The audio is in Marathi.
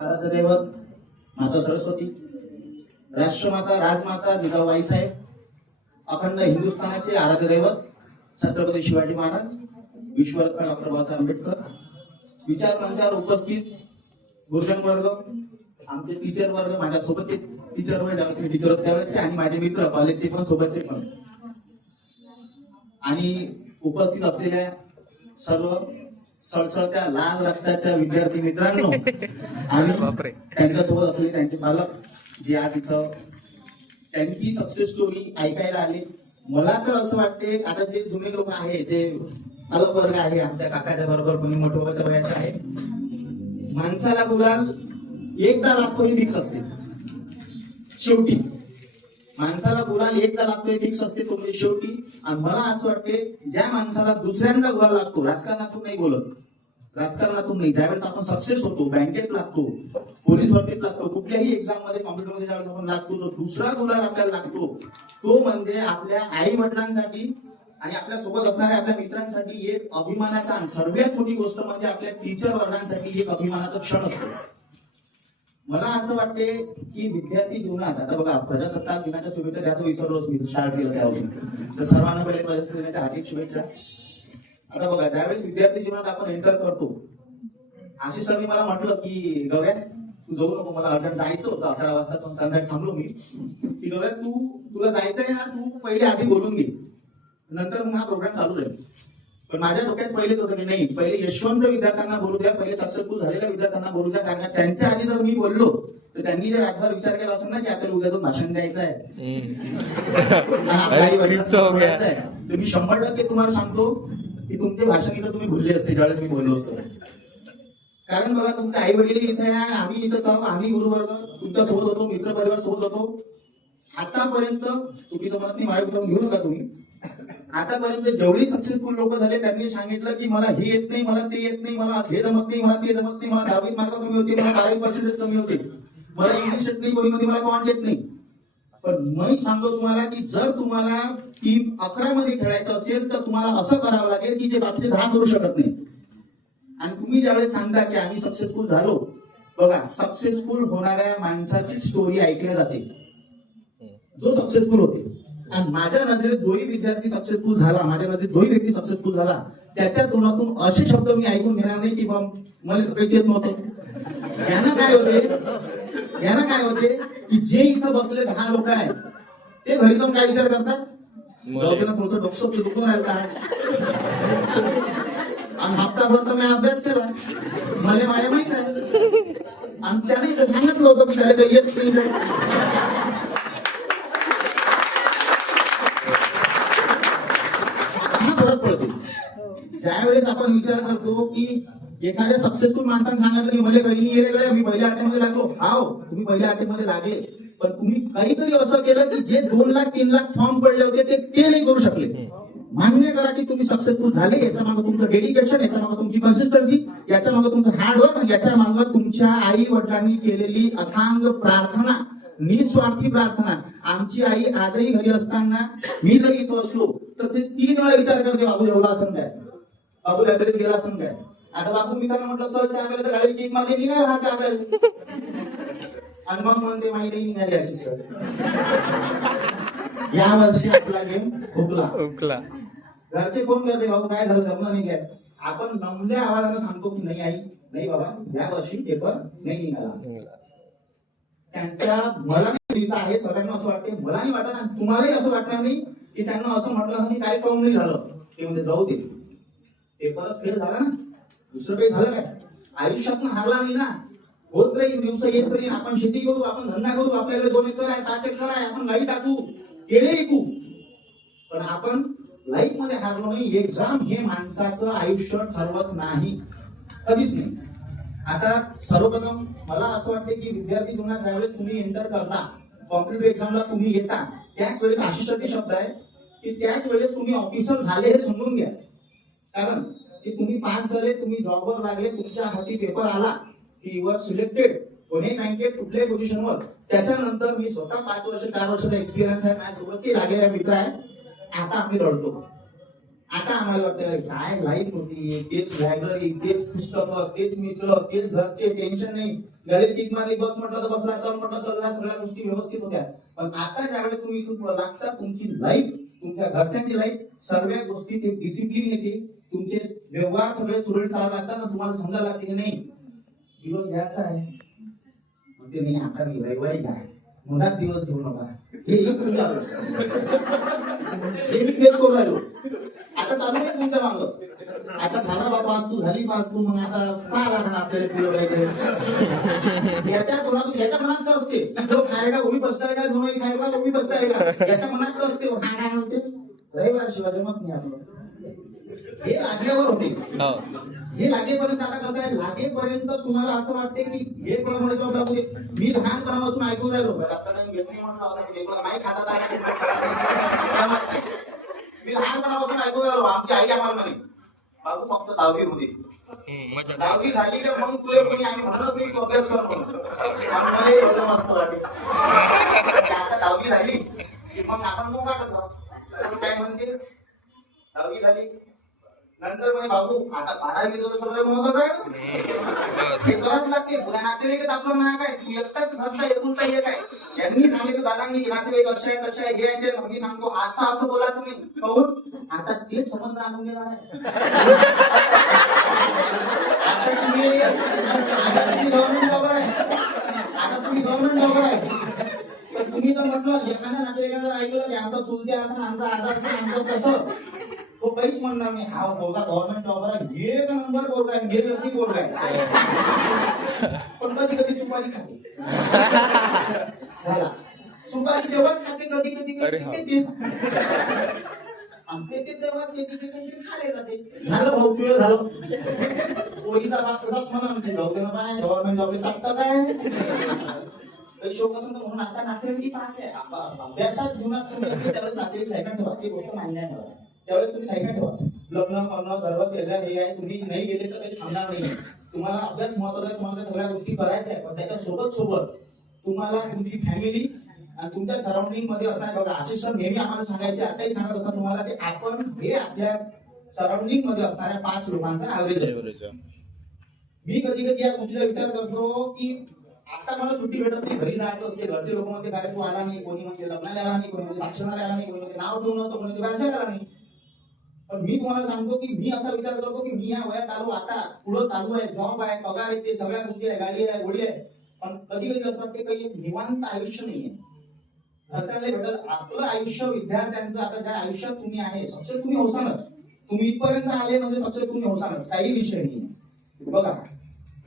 आराध्य दैवत माता सरस्वती, राष्ट्रमाता राजमाता जिजाऊ बाईसाहेब, अखंड हिंदुस्थानाचे आराध्य दैवत छत्रपती शिवाजी महाराज, विश्वरत्न डॉक्टर बाबासाहेब आंबेडकर, विचार मंचावर उपस्थित गुरुजन वर्ग, आमचे टीचर वर्ग, माझ्यासोबतचे टीचर वर्ग, ज्यावेळेस मी टीचर होते त्यावेळेसचे, आणि माझे मित्र कॉलेजचे पण सोबतचे पण, आणि उपस्थित असलेल्या सर्व सळसळत्या लाल रक्ताच्या विद्यार्थी मित्रांनो आणि त्यांच्यासोबत असलेले त्यांचे पालक जे आज इथं त्यांची सक्सेस स्टोरी ऐकायला आले. मला तर असं वाटते आता जे जुने लोक आहे, जे पालक वर्ग आहे, आमच्या काकाच्या बरोबर कोणी मोठ्या बाबाच्या वयाचा आहे, माणसाला गुलाल एकदा लागतो हे फिक्स असते. शेवटी माणसाला गुलाल एकदा लागतो हे फिक्स असते, तो म्हणजे शेवटी. आणि मला असं वाटते ज्या माणसाला दुसऱ्यांदा गुलाल लागतो, राजकारणातून नाही बोलत, राजकारणातून नाही, ज्यावेळेस आपण सक्सेस होतो, बँकेत लागतो, पोलीस भरतीत लागतो, कुठल्याही एक्झाम मध्ये कॉम्प्युटरमध्ये ज्यावेळेस आपण लागतो, तो दुसरा गुलाल आपल्याला लागतो, तो म्हणजे आपल्या आई वडिलांसाठी आणि आपल्या सोबत असणाऱ्या आपल्या मित्रांसाठी एक अभिमानाचा, आणि सर्वात मोठी गोष्ट म्हणजे आपल्या टीचर वर्गांसाठी एक अभिमानाचा क्षण असतो. मला असं वाटते की विद्यार्थी जीवनात, आता बघा प्रजासत्ताक दिनाच्या शुभेच्छा द्यायचं विसरलोच मी, स्टार्ट केलं त्यापासून, तर सर्वांना पहिले प्रजासत्ताक दिनाच्या हार्दिक शुभेच्छा. आता बघा ज्यावेळेस विद्यार्थी जीवनात आपण एंटर करतो, आशिष सरांनी मला म्हटलं की गौऱ्या तू जाऊ नको, मला अर्जंट जायचं होतं, 11 वाजता संध्याकाळी थांबलो मी, की गौऱ्या तुला जायचंय ना, तू पहिले आधी बोलून घे, नंतर मग हा प्रोग्राम चालू राहील. पण माझ्या डोक्यात पहिलेच होतं की नाही, पहिले यशवंत विद्यार्थ्यांना बोलू द्या, पहिले सक्सेसफुल झालेल्या विद्यार्थ्यांना बोलू द्या, कारण त्यांच्या आधी जर मी बोललो तर त्यांनी जर रातभर विचार केला असेल ना की आपल्याला उद्या तो भाषण द्यायचं आहे, तर मी 100% तुम्हाला सांगतो की तुमचे भाषण इथं तुम्ही भुलले असते ज्यावेळेस मी बोललो असतो. कारण बघा तुमचे आई वडील इथे आहे, आम्ही इथं जाऊ, आम्ही गुरुवर्ग तुमच्या सोबत होतो, मित्र परिवार सोबत होतो. आतापर्यंत चुकीचं म्हणत नाही, माझ्या घेऊ नका तुम्ही, आतापर्यंत जेवढी सक्सेसफुल लोक झाले त्यांनी सांगितलं की मला हे येत नाही, मला ते येत नाही, मला हे जमत नाही, मला ते जमत नाही, मला 10वीत मार्क कमी होते, मला 12% कमी होते, मला इंग्लिश येत नाही, कोणीमध्ये मला कॉन्ट येत नाही. पण मी सांगतो तुम्हाला की जर तुम्हाला टीम 11 मध्ये खेळायचं असेल तर तुम्हाला असं करावं लागेल की जे बाकीचे 10 करू शकत नाही. आणि तुम्ही ज्यावेळेस सांगता की आम्ही सक्सेसफुल झालो, बघा सक्सेसफुल होणाऱ्या माणसाची स्टोरी ऐकल्या जाते, जो सक्सेसफुल होते. आणि माझ्या नजरेत जोही विद्यार्थी सक्सेसफुल झाला, माझ्या नजरेत जोही व्यक्ती सक्सेसफुल झाला, त्याच्या तोंडातून असे शब्द मी ऐकून घेणार नाही की मला काहीच येत नव्हतं. यांना काय होते की जे इथं बसले 10 लोक आहेत ते घरी जाऊन काय विचार करतात, जाऊ ना तुमचं डोकं दुखून राहिलं काय, आणि हप्ताभर तर मी अभ्यास केला, मला माझ्या माहित आहे, आणि त्याने सांगितलं होतं की त्याला काही येत नाही. ज्यावेळेस आपण विचार करतो की एखाद्या सक्सेसफुल माणसाने सांगितलं की मला काही नाही येणे, मी पहिल्या आठवड्यामध्ये लागलो, हाव तुम्ही पहिल्या आठवड्यामध्ये लागले, पण तुम्ही काहीतरी असं केलं की जे 2 लाख 3 लाख फॉर्म पडले होते ते नाही करू शकले. मान्य करा की तुम्ही सक्सेसफुल झाले, याच्या मागे तुमचं डेडिकेशन, याच्या मागे तुमची कन्सिस्टन्सी, याच्या मागे तुमचं हार्डवर्क, याच्या मागे तुमच्या आई वडिलांनी केलेली अथांग प्रार्थना, निस्वार्थी प्रार्थना. आमची आई आजही घरी असताना मी जर इथं असलो तर ते 3 वेळा विचार करते, बाबू जेवला असं काय, बाबू लायब्ररीत गेला असं काय. आता बाबू मित्रांना म्हटलं चल चहा तर गाडी केक माझे निघाला हा चहा, आणि मग म्हणते माही नाही निघाली अशी. सर या वर्षी आपला गेम हुकला. घरचे फोन करते, बाबू काय झालं, जमलं नाही काय. आपण नमल्या आवाजाने सांगतो की नाही आई, नाही बाबा या वर्षी पेपर नाही निघाला. त्यांच्या मला आहे, सगळ्यांना असं वाटते, मला नाही वाटत आणि तुम्हालाही असं वाटणार नाही की त्यांना असं म्हटलं की काय काम नाही झालं, ते म्हणजे जाऊ दे, पेपरच फेल झाला ना, दुसरं काही झालं काय, आयुष्यात हारला नाही ना, होत राहील, दिवस येत राहील, आपण शेती करू, आपण धंदा करू, आपल्याकडे 2 एकर आहे, 5 एकर आहे, आपण गाडी टाकू, केले ऐकू, पण आपण लाईफ मध्ये हारलो नाही. एक्झाम हे माणसाचं आयुष्य ठरवत नाही, कधीच नाही. आता सर्वप्रथम मला असं वाटते की विद्यार्थी जीवनात ज्यावेळेस तुम्ही एंटर करता, कॉम्पिटिटिव्ह एक्झामला तुम्ही येता, त्याच वेळेस आशिषाचे शब्द आहे की त्याच वेळेस तुम्ही ऑफिसर झाले हे समजून घ्या. कारण की तुम्ही पास झाले, तुम्ही जॉबवर लागले, तुमच्या हाती पेपर आला की यू आर सिलेक्टेड कोणी बँकेत कुठल्याही पोझिशनवर. त्याच्यानंतर मी स्वतः 5 वर्ष 4 वर्षाचा एक्सपिरियन्स आहे, माझ्यासोबतचे लागलेला मित्र आहे, आता आम्ही रडतो. आता आम्हाला वाटतं अरे काय लाईफ होती, तेच लायब्ररी, तेच पुस्तकं, तेच मित्र, तेच घरचे, टेन्शन नाही. गळीत किक मारली, बस म्हटलं तर बसला, चल म्हटलं चलला, सगळ्या गोष्टी व्यवस्थित होत्या. पण आता ज्यावेळेस तुम्ही इथून पुढे लागता, तुमची लाईफ, तुमच्या घरच्यांची लाईफ, सर्व गोष्टी ते डिसिप्लिन येते, तुमचे व्यवहार सगळे सुरळीत चालायला लागतात ना. तुम्हाला समजायला लागते की नाही दिवस घ्यायचा आहे, म्हणते नाही आता मी रविवारी घ्या, मुलात दिवस घेऊ नका. हे मी फेस करून राहिलो. आता चालू आहे तुमच्या मागं. आता झाला बाबा आज तू झाली पास तू, मग आता काय लागणार आपल्याला पुढे पाहिजे. याच्या तोंडातून याच्या मनात काय असते, जो खायला उभी बसताय का, जो नाही खायला उभी बसताय का, याच्या मनात काय असते. काय म्हणते रविवार शिवाय जमत नाही आपलं. हे लागल्यावर होते. हे लागेपर्यंत आता कसं आहे, लागेपर्यंत तुम्हाला असं वाटते की हे कोणामुळे जॉब लागू दे. मी लहानपणापासून ऐकून राहिलो रस्त्याने घेत नाही म्हणून माही खातात. मी लहानपणापासून ऐकून राहिलो, आमची आई आम्हाला म्हणे बाबू फक्त 10वी होती, 10वी झाली तर मग तुला कोणी आम्ही म्हणत नाही तू अभ्यास कर म्हणून. मला एवढं मस्त वाटे. आता 10वी झाली मग आपण मग वाटत जाऊ काय म्हणते 10वी झाली नंतर म्हणे बाबू आता 12वी जर सगळं महत्वाचं आहे, हे करावंच लागते. तुला नातेवाईक आपलं म्हणा काय, तू एकटाच घरचा एकूणता हे काय. यांनी सांगितलं दादांनी नातेवाईक असे आहे तसे आहे, हे आहे. मग मी सांगतो आता असं बोलायचं नाही. कहून आता तेच संबंध आणून देणार आहे. आता तुम्ही गव्हर्नमेंट जॉब आहे, आता तुम्ही गव्हर्नमेंट जॉब आहे, तर तुम्ही तर म्हटलं एखाद्या नातेवाईकाला ऐकलं की आमचा चुलते असं आमचा आधार असं आमचं कसं, तो काहीच म्हणणार नाही. हा बोलता गव्हर्नमेंट जॉबला एक नंबर बोल आहे, गेली असली बोल आहे. पण कधी कधी सुपारी खाते झाला, सुपारी तेव्हाच खाते कधी कधी आमचे ते तेव्हाच येते खाले जाते. झालं भाऊ तुझं झालं. पोलीचा बाप तसाच म्हणा जाऊ दे ना बाय, गव्हर्नमेंट जॉबला चालतं काय काही शोक असेल तर. म्हणून आता नातेवाईक पाहायचे अभ्यासात जीवनात तुम्ही त्यावेळेस नातेवाईक साईडला ठेवा, ती गोष्ट मान्य आहे. त्यावेळेस तुम्ही साईडला ठेवा. लग्न करणं गर्भ केलं हे आहे, तुम्ही नाही गेले तर काही थांबणार नाही. तुम्हाला अभ्यास महत्वाचा आहे, तुम्हाला सगळ्या गोष्टी करायच्या आहे. पण त्याच्या सोबत तुम्हाला तुमची फॅमिली आणि तुमच्या सराउंडिंग मध्ये असणार. बघा आशिष सर नेहमी आम्हाला सांगायचे, आताही सांगत असतात तुम्हाला की आपण हे आपल्या सराउंडिंग मध्ये असणाऱ्या 5 लोकांचा ऍव्हरेज असतो. मी कधी कधी या गोष्टीचा विचार करतो की आता मला सुट्टी भेटत नाही, घरी जायचं असते. घरचे लोक म्हणते काय तू आला नाही, कोणी म्हणते लग्नाला आला नाही, कोणी म्हणते साक्षरणाला आला नाही, कोणी म्हणते नाव ठेवून नव्हतं, कोणी म्हणते व्यवसाय आला नाही. पण मी तुम्हाला सांगतो की मी असा विचार करतो की मी या वयात आलो, आता पुढं चालू आहे, जॉब आहे, पगार आहे, ते सगळ्या गोष्टी आहे, गाडी आहे, गोडी आहे. पण कधी कधी असं वाटते काही एक निवांत आयुष्य नाहीये, घरच्यांना भेटत. आपलं आयुष्य विद्यार्थ्यांचं आता ज्या आयुष्यात तुम्ही आहे सक्सेस तुम्ही होसालच. तुम्ही इथपर्यंत आले म्हणजे सक्सेस तुम्ही होसालच, काही विषय नाही. बघा